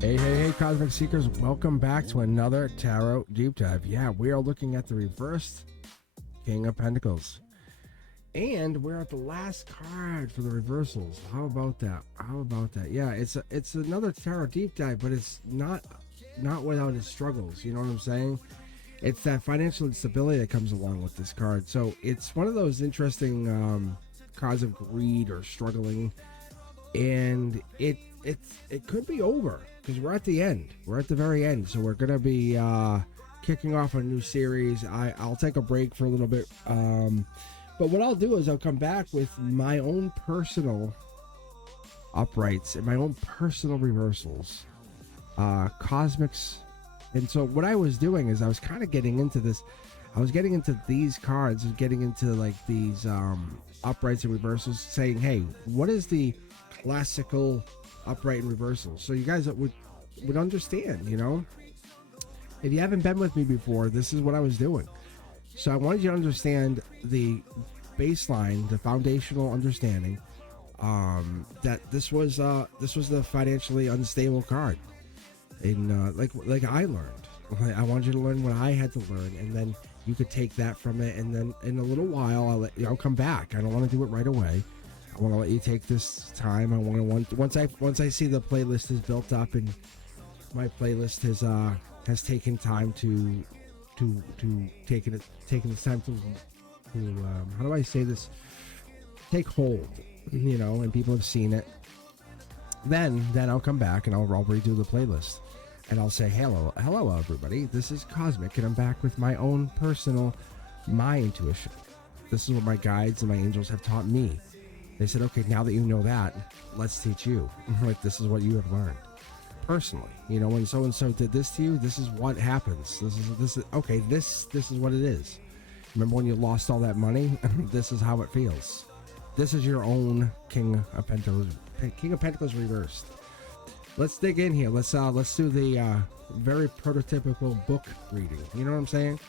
Hey, Cosmic Seekers, welcome back to another Tarot Deep Dive. Yeah, we are looking at the reversed King of Pentacles. And we're at the last card for the reversals. How about that? Yeah, it's another Tarot Deep Dive, but it's not without its struggles. You know what I'm saying? It's that financial instability that comes along with this card. So it's one of those interesting cards of greed or struggling. And it could be over because we're at the end. We're at the very end. So we're gonna be kicking off a new series. I'll take a break for a little bit, but what I'll do is I'll come back with my own personal uprights and my own personal reversals, cosmics. And so what I was doing is I was kind of getting into this. I was getting into these cards and getting into like these uprights and reversals, saying, hey, what is the classical upright and reversal, so you guys would understand. You know, if you haven't been with me before, this is what I was doing. So I wanted you to understand the baseline, the foundational understanding, that this was the financially unstable card, and like I learned. I wanted you to learn what I had to learn, and then you could take that from it. And then in a little while, I'll come back. I don't want to do it right away. I want to let you take this time. I want once I see the playlist is built up and my playlist has taken time to taking this time to how do I say this? Take hold, you know, and people have seen it. Then I'll come back and I'll redo the playlist, and I'll say hello everybody. This is Cosmic, and I'm back with my own personal intuition. This is what my guides and my angels have taught me. They said, okay, now that you know that, let's teach you. Like, this is what you have learned personally. You know, when so-and-so did this to you, this is what happens. This is okay, this is what it is. Remember when you lost all that money? This is how it feels. This is your own King of Pentacles reversed. Let's dig in here. Let's do the very prototypical book reading. You know what I'm saying?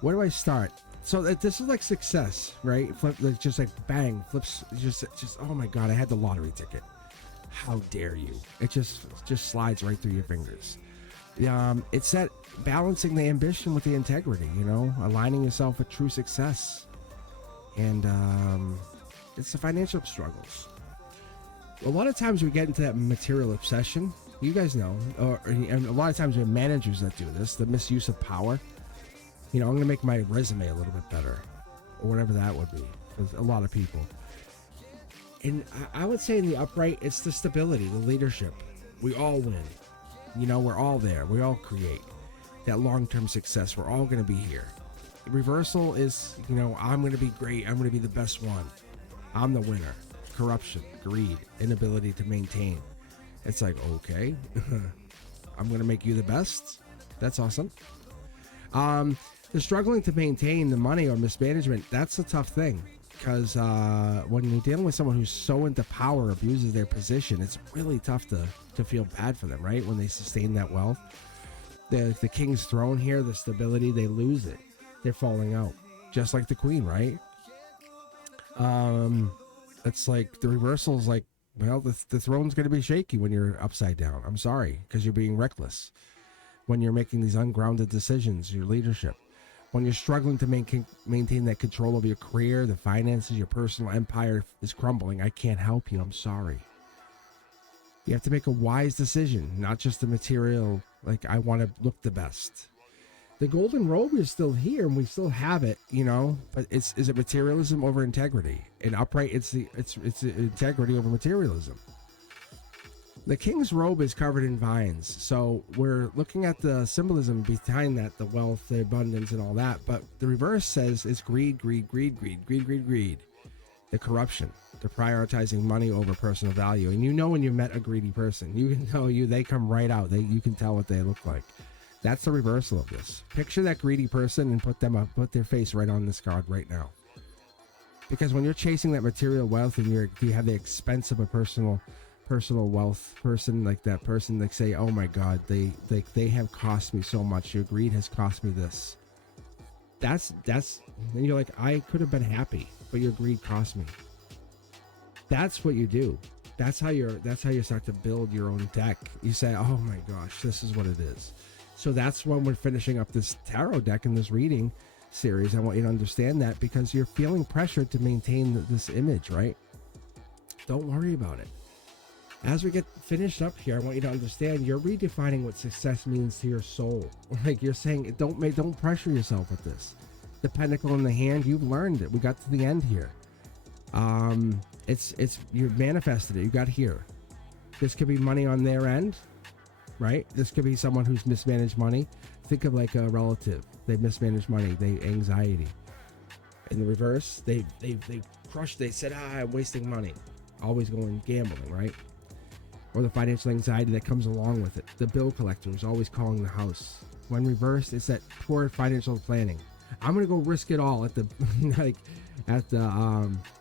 Where do I start? So this is like success, right? Flip, like, just like bang, flips. Just oh my god, I had the lottery ticket. How dare you? It just slides right through your fingers. It's that balancing the ambition with the integrity. You know, aligning yourself with true success, and it's the financial struggles. A lot of times we get into that material obsession. You guys know, and a lot of times we have managers that do this. The misuse of power. You know, I'm going to make my resume a little bit better, or whatever that would be, for a lot of people. And I would say in the upright, it's the stability, the leadership. We all win. You know, we're all there. We all create that long-term success. We're all going to be here. The reversal is, you know, I'm going to be great. I'm going to be the best one. I'm the winner. Corruption, greed, inability to maintain. It's like, okay, I'm going to make you the best. That's awesome. The struggling to maintain the money or mismanagement, that's a tough thing, because when you're dealing with someone who's so into power, abuses their position, it's really tough to feel bad for them, right? When they sustain that wealth. The king's throne here, the stability, they lose it. They're falling out, just like the queen, right? It's like the reversal is like, well, the throne's going to be shaky when you're upside down. I'm sorry, because you're being reckless. When you're making these ungrounded decisions, your leadership. When you're struggling to maintain that control of your career, the finances, your personal empire is crumbling. I can't help you. I'm sorry. You have to make a wise decision, not just the material, like, I want to look the best. The golden robe is still here, and we still have it, you know, but is it materialism over integrity? In upright, it's integrity over materialism. The king's robe is covered in vines, so we're looking at the symbolism behind that, the wealth, the abundance, and all that. But the reverse says it's greed. The corruption, the prioritizing money over personal value. And you know when you met a greedy person, you can know they come right out. You can tell what they look like. That's the reversal of this. Picture that greedy person and put their face right on this card right now. Because when you're chasing that material wealth and you have the expense of a personal wealth person, like that person, like say, oh my god, they have cost me so much, your greed has cost me this. That's and you're like, I could have been happy, but your greed cost me. That's what you do. That's how you start to build your own deck. You say, oh my gosh, this is what it is. So that's when we're finishing up this tarot deck in this reading series. I want you to understand that, because you're feeling pressured to maintain this image, right? Don't worry about it. As we get finished up here, I want you to understand you're redefining what success means to your soul. Like you're saying, don't pressure yourself with this. The pentacle in the hand, you've learned it. We got to the end here. It's you manifested it. You got here. This could be money on their end, right? This could be someone who's mismanaged money. Think of like a relative. They mismanaged money. They anxiety. In the reverse, they crushed. They said, I'm wasting money. Always going gambling, right? Or the financial anxiety that comes along with it. The bill collector is always calling the house. When reversed, it's that poor financial planning. I'm gonna go risk it all at the I'm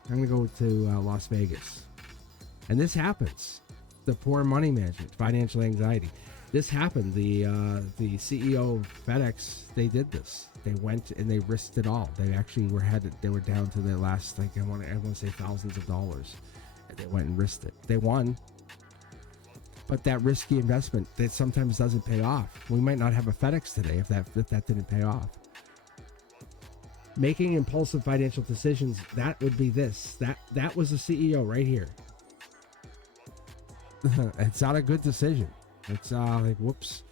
gonna go to Las Vegas, and this happens. The poor money management, financial anxiety. This happened. The CEO of FedEx, they did this. They went and they risked it all. They actually they were down to their last, like I want to say thousands of dollars, and they went and risked it. They won. But that risky investment, that sometimes doesn't pay off. We might not have a FedEx today if that didn't pay off. Making impulsive financial decisions, that would be this. That was the CEO right here. It's not a good decision. It's like, whoops.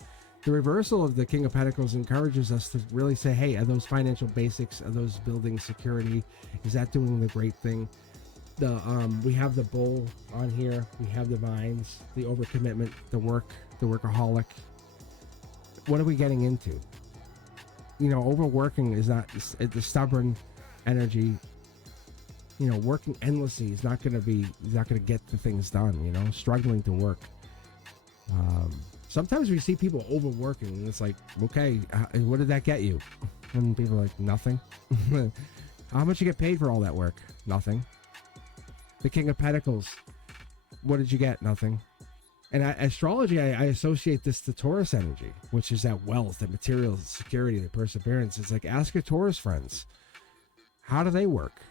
The reversal of the King of Pentacles encourages us to really say, hey, are those financial basics, are those building security? Is that doing the great thing? We have the bull on here. We have the vines, the overcommitment, the workaholic. What are we getting into? You know, overworking is not the stubborn energy. You know, working endlessly is not going to get the things done. You know, struggling to work. Sometimes we see people overworking, and it's like, okay, what did that get you? And people are like, nothing. How much you get paid for all that work? Nothing. The King of Pentacles, what did you get? Nothing. And astrology, I associate this to Taurus energy, which is that wealth, the material, the security, the perseverance. It's like, ask your Taurus friends, how do they work?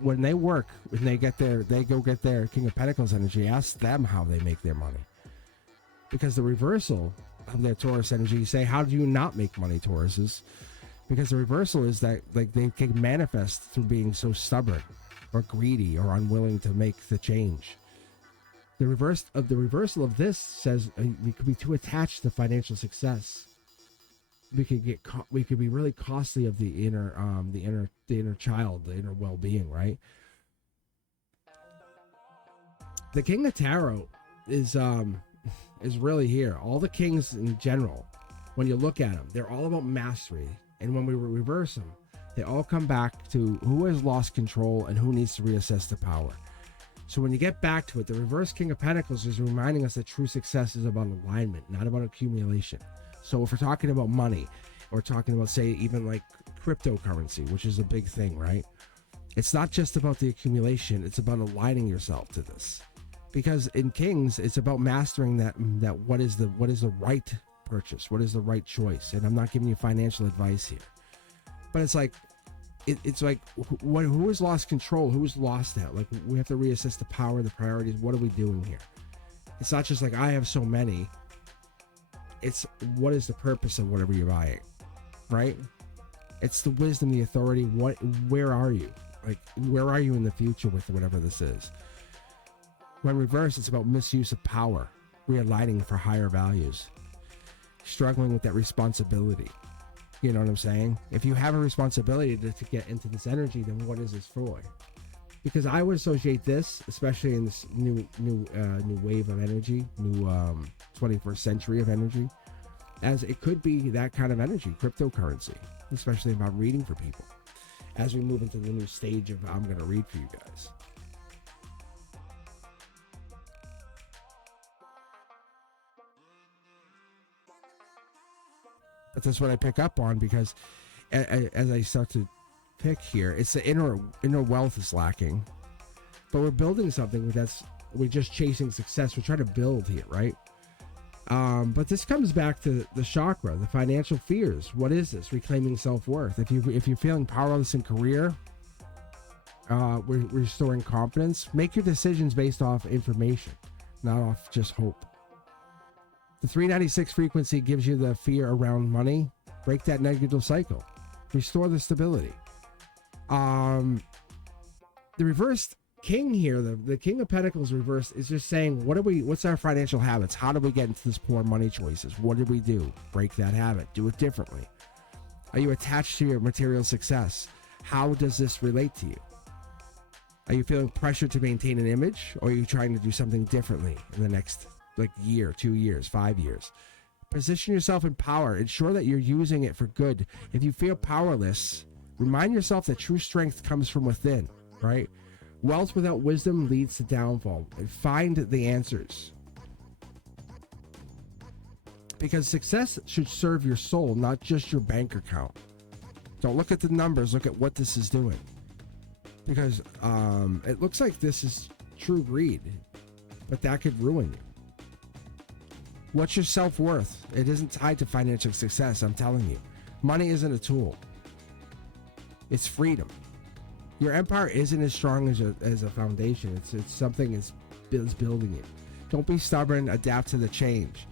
When they work, when they go get their King of Pentacles energy, ask them how they make their money. Because the reversal of their Taurus energy, you say, how do you not make money, Tauruses? Because the reversal is that, like, they can manifest through being so stubborn or greedy or unwilling to make the change. The reversal of this says we could be too attached to financial success. We could be really costly of the inner child, the inner well-being, right? The King of Tarot is really here. All the kings in general, when you look at them, they're all about mastery. And when we reverse them, they all come back to who has lost control and who needs to reassess the power. So when you get back to it, the reverse King of Pentacles is reminding us that true success is about alignment, not about accumulation. So if we're talking about money, or talking about, say, even like cryptocurrency, which is a big thing, right? It's not just about the accumulation, it's about aligning yourself to this. Because in Kings, it's about mastering that what is the right purchase, what is the right choice. And I'm not giving you financial advice here. But it's like, who has lost control? Who has lost that? Like, we have to reassess the power, the priorities. What are we doing here? It's not just like, I have so many. It's, what is the purpose of whatever you're buying, right? It's the wisdom, the authority. Where are you? Like, where are you in the future with whatever this is? When reversed, it's about misuse of power, realigning for higher values, struggling with that responsibility. You know what I'm saying? If you have a responsibility to get into this energy, then what is this for? Because I would associate this, especially in this new wave of energy, new 21st century of energy, as it could be that kind of energy, cryptocurrency, especially if I'm reading for people. As we move into the new stage of I'm going to read for you guys. But that's what I pick up on, because as I start to pick here, it's the inner wealth is lacking, but we're building something we're just chasing success. We're trying to build here, right? But this comes back to the chakra, the financial fears. What is this? Reclaiming self-worth. If you're feeling powerless in career, restoring confidence, make your decisions based off information, not off just hope. The 396 frequency gives you the fear around money. Break that negative cycle. Restore the stability. The reversed king here, the king of pentacles reversed, is just saying, what's our financial habits? How do we get into this poor money choices? What did we do? Break that habit. Do it differently. Are you attached to your material success? How does this relate to you? Are you feeling pressure to maintain an image, or are you trying to do something differently in the next year, 2 years, 5 years? Position yourself in power. Ensure that you're using it for good. If you feel powerless, remind yourself that true strength comes from within, right? Wealth without wisdom leads to downfall. Find the answers. Because success should serve your soul, not just your bank account. Don't look at the numbers, look at what this is doing. Because it looks like this is true greed, but that could ruin you. What's your self-worth? It isn't tied to financial success, I'm telling you. Money isn't a tool. It's freedom. Your empire isn't as strong as a foundation. It's something that's building it. Don't be stubborn. Adapt to the change.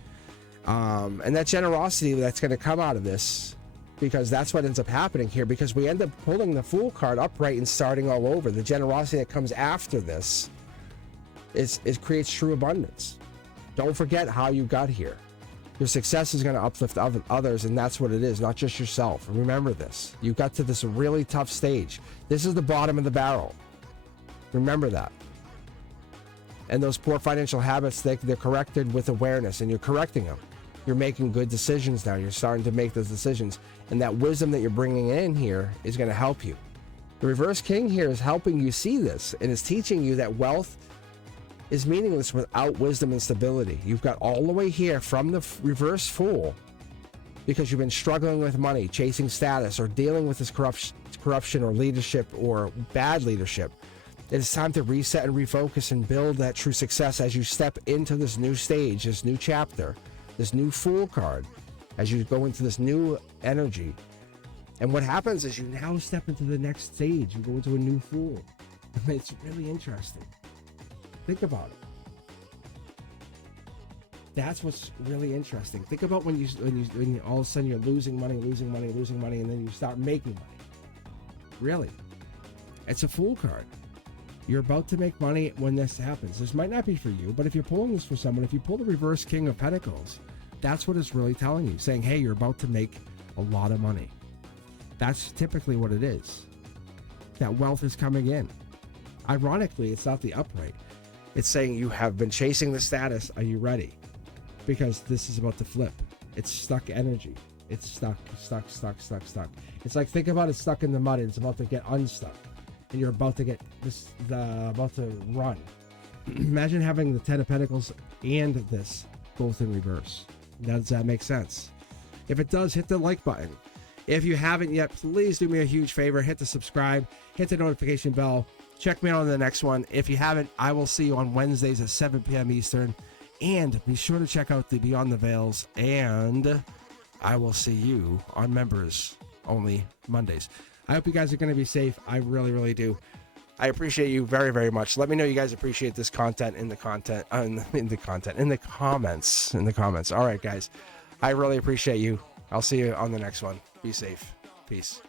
And that generosity that's going to come out of this, because that's what ends up happening here, because we end up pulling the Fool card upright and starting all over. The generosity that comes after this it creates true abundance. Don't forget how you got here. Your success is going to uplift others, and that's what it is, not just yourself. Remember this. You got to this really tough stage. This is the bottom of the barrel. Remember that. And those poor financial habits, they're corrected with awareness, and you're correcting them. You're making good decisions now. You're starting to make those decisions. And that wisdom that you're bringing in here is going to help you. The reverse king here is helping you see this, and is teaching you that wealth is meaningless without wisdom and stability. You've got all the way here from the reverse Fool because you've been struggling with money, chasing status, or dealing with this corruption or leadership or bad leadership. It is time to reset and refocus and build that true success as you step into this new stage, this new chapter, this new Fool card, as you go into this new energy. And what happens is you now step into the next stage. You go into a new Fool. It's really interesting. Think about it. That's what's really interesting. Think about when you all of a sudden you're losing money, and then you start making money. Really, it's a Fool card. You're about to make money when this happens. This might not be for you, but if you're pulling this for someone, if you pull the reverse King of Pentacles, that's what it's really telling you, saying, hey, you're about to make a lot of money. That's typically what it is. That wealth is coming in. Ironically, it's not the upright. It's saying you have been chasing the status. Are you ready? Because this is about to flip. It's stuck energy. It's stuck. It's like, think about it stuck in the mud and it's about to get unstuck. And you're about to get about to run. Imagine having the 10 of Pentacles and this both in reverse. Does that make sense? If it does, hit the like button. If you haven't yet, please do me a huge favor. Hit the subscribe. Hit the notification bell. Check me out on the next one. If you haven't, I will see you on Wednesdays at 7 p.m. Eastern. And be sure to check out the Beyond the Veils. And I will see you on members only Mondays. I hope you guys are going to be safe. I really, really do. I appreciate you very, very much. Let me know you guys appreciate this content in the comments. All right, guys. I really appreciate you. I'll see you on the next one. Be safe. Peace.